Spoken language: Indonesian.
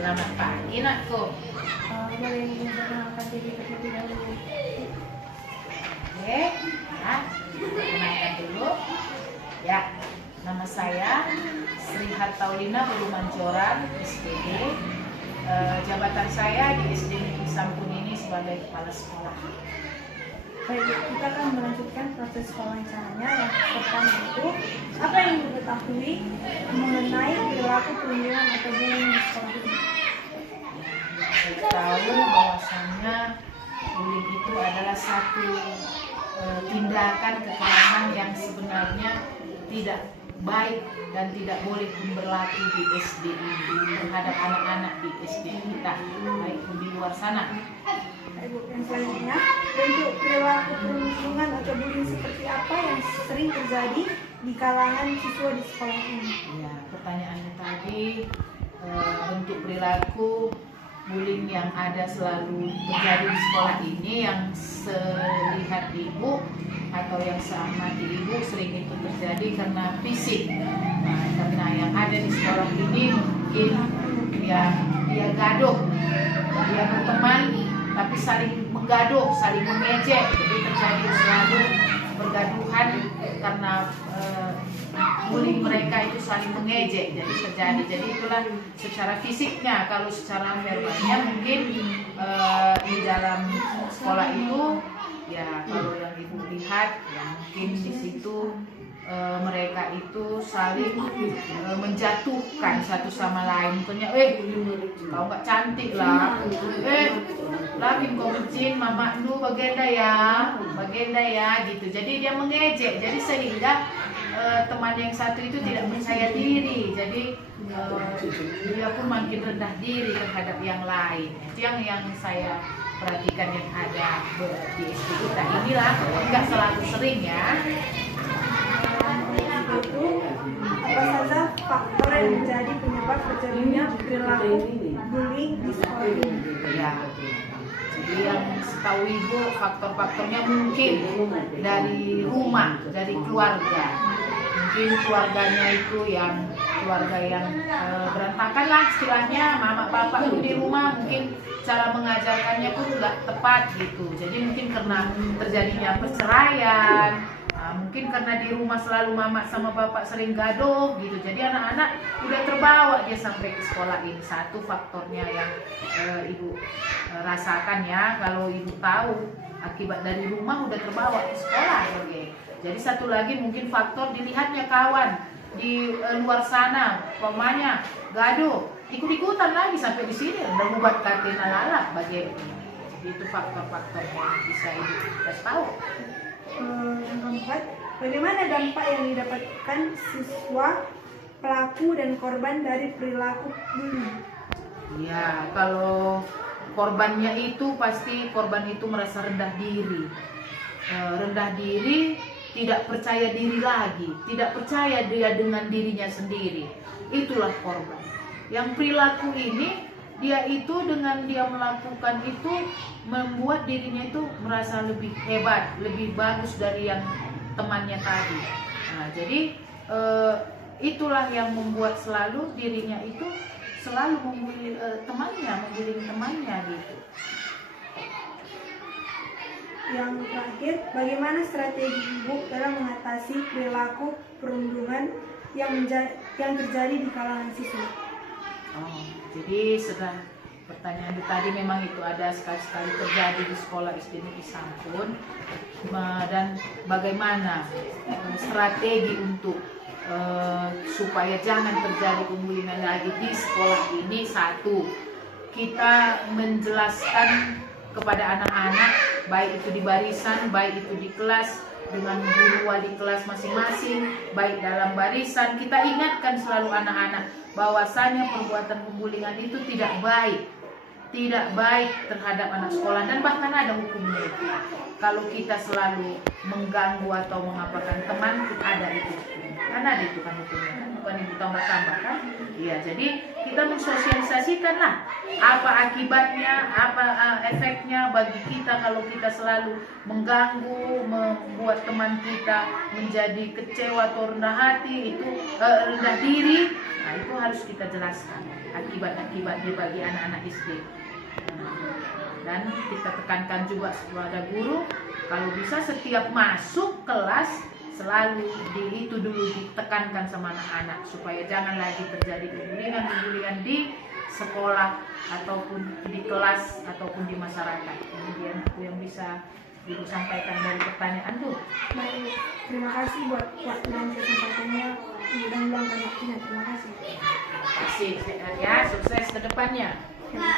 Selamat pagi nakku. Boleh memperkenalkan diri terlebih dahulu. Oke, ya, perkenalkan dulu. Ya, nama saya Sri Hartaulina Bulumancoran, SPG. Jabatan saya di SD Negeri Sampun ini sebagai kepala sekolah. Baik, kita akan melanjutkan proses wawancaranya. Yang pertama itu, apa yang Ibu ketahui mengenai perilaku perundungan atau bullying di sekolah ini? Saya tahu bahwasannya bullying itu adalah satu tindakan kekerasan yang sebenarnya tidak baik dan tidak boleh berlaku di SD ini terhadap anak-anak di SD kita, baik pun di luar sana. Ibu, yang selanjutnya, bentuk perilaku perundungan atau bullying seperti apa yang sering terjadi di kalangan siswa di sekolah ini? Ya, pertanyaannya tadi bentuk perilaku bullying yang ada selalu terjadi di sekolah ini yang selihat ibu atau yang seamati ibu sering itu terjadi karena fisik. Nah, karena yang ada di sekolah ini mungkin dia gaduh, dia berteman tapi saling menggaduh, saling mengejek, jadi terjadi selalu pergaduhan karena bullying mereka itu saling mengejek, jadi terjadi. Jadi itulah secara fisiknya. Kalau secara verbalnya mungkin di dalam sekolah itu ya kalau yang ibu lihat ya mungkin di situ mereka itu saling menjatuhkan satu sama lain. Misalnya, kau nggak cantik lah, labin kau kecil, mama lu bagenda ya, gitu. Jadi dia mengejek, jadi sehingga teman yang satu itu tidak percaya diri, jadi dia pun makin rendah diri terhadap yang lain. Itu yang saya perhatikan yang ada di SD kita. Inilah nggak selalu sering ya. Itu apa saja faktor yang menjadi penyebab terjadinya perilaku bullying di sekolah ini? Ya, jadi yang setahu ibu faktor-faktornya mungkin dari rumah, dari keluarga. Mungkin keluarganya itu keluarga yang berantakan lah istilahnya, mama bapak itu di rumah mungkin cara mengajarkannya pun nggak tepat gitu. Jadi mungkin karena terjadinya perceraian. Mungkin karena di rumah selalu mama sama bapak sering gaduh gitu, jadi anak-anak udah terbawa dia sampai ke sekolah ini. Satu faktornya yang ibu rasakan ya, kalau ibu tahu akibat dari rumah udah terbawa ke sekolah. Jadi satu lagi mungkin faktor dilihatnya kawan di luar sana, pokoknya gaduh, ikut-ikutan lagi sampai di sini udah buat katina lalap bagaimana. Jadi itu faktor-faktor yang bisa ibu kasih tahu. Yang keempat, bagaimana dampak yang didapatkan siswa, pelaku dan korban dari perilaku bullying? Ya, kalau korbannya itu pasti korban itu merasa rendah diri, tidak percaya diri lagi, tidak percaya dia dengan dirinya sendiri. Itulah korban. Yang perilaku ini dia itu dengan dia melakukan itu membuat dirinya itu merasa lebih hebat, lebih bagus dari yang temannya tadi. Nah, jadi itulah yang membuat selalu dirinya itu selalu membuli temannya gitu. Yang terakhir, bagaimana strategi Ibu dalam mengatasi perilaku perundungan yang terjadi di kalangan siswa? Jadi setelah pertanyaan itu tadi memang itu ada sekali-sekali terjadi di sekolah SD Negeri Sampun, dan bagaimana strategi untuk supaya jangan terjadi pembulian lagi di sekolah ini. Satu, kita menjelaskan kepada anak-anak baik itu di barisan, baik itu di kelas dengan guru wali kelas masing-masing, baik dalam barisan kita ingatkan selalu anak-anak bahwasanya perbuatan pembulian itu tidak baik terhadap anak sekolah dan bahkan ada hukumnya. Kalau kita selalu mengganggu atau mengapakan teman, ada itu hukumnya. Kan ada itu kan hukumnya, kan bukan ibu tambah-tambah kan? Iya, jadi kita mensosialisasikan lah apa akibatnya, apa efeknya bagi kita kalau kita selalu mengganggu, membuat teman kita menjadi kecewa atau rendah hati, itu rendah diri. Nah, itu harus kita jelaskan. akibat-akibatnya bagi anak-anak SD. Dan kita tekankan juga kepada guru, kalau bisa setiap masuk kelas selalu itu dulu ditekankan sama anak-anak supaya jangan lagi terjadi pembulian di sekolah ataupun di kelas ataupun di masyarakat. Kemudian itu yang bisa Ibu sampaikan dari pertanyaan tuh. Baik, terima kasih buat waktu dan kesempatannya. Mudah-mudahan waktunya. Terima kasih. Terima kasih ya, sukses ke depannya. Ya.